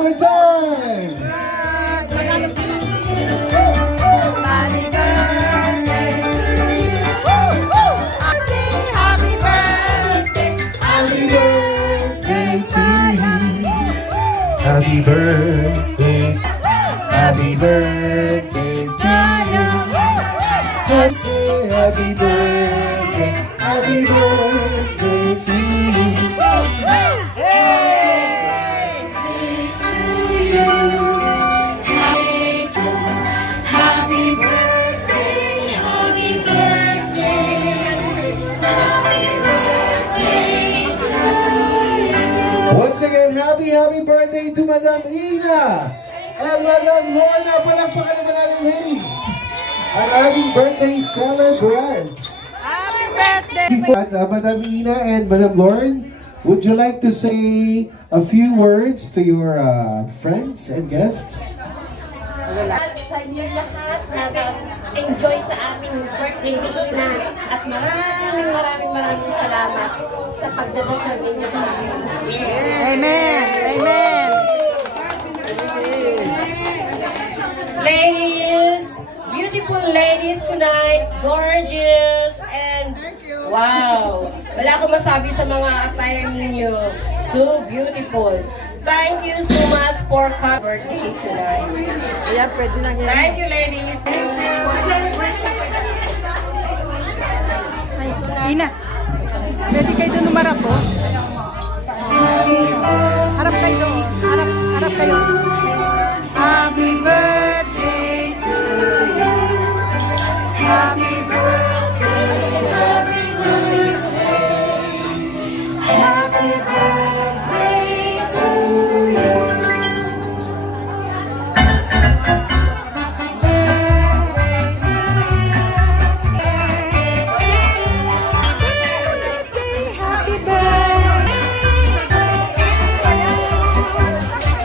more time. Happy birthday to you. Happy birthday. Happy birthday to you. Happy birthday. Happy birthday to you. Happy birthday. Happy birthday to you. Happy birthday, happy birthday, happy birthday to you. Once again, happy birthday to Madam Ina and Madam Lorna. Palakpakan naman natin, ladies. Ang ating birthday celebrant. Happy birthday! Madam Ina and Madam Lauren, would you like to say a few words to your friends and guests? Sa inyo lahat na enjoy sa aming birthday ni Ina at maraming salamat sa pagdadasal ninyo sa amin. Amen! Amen! Ladies, beautiful ladies tonight, gorgeous, and wow! Wala akong masabi sa mga attire ninyo. So beautiful. Thank you so much for coming birthday tonight. Yeah, pwede na yan. Thank you, ladies. Ina, pwede kayo doon umarap po? Happy birthday.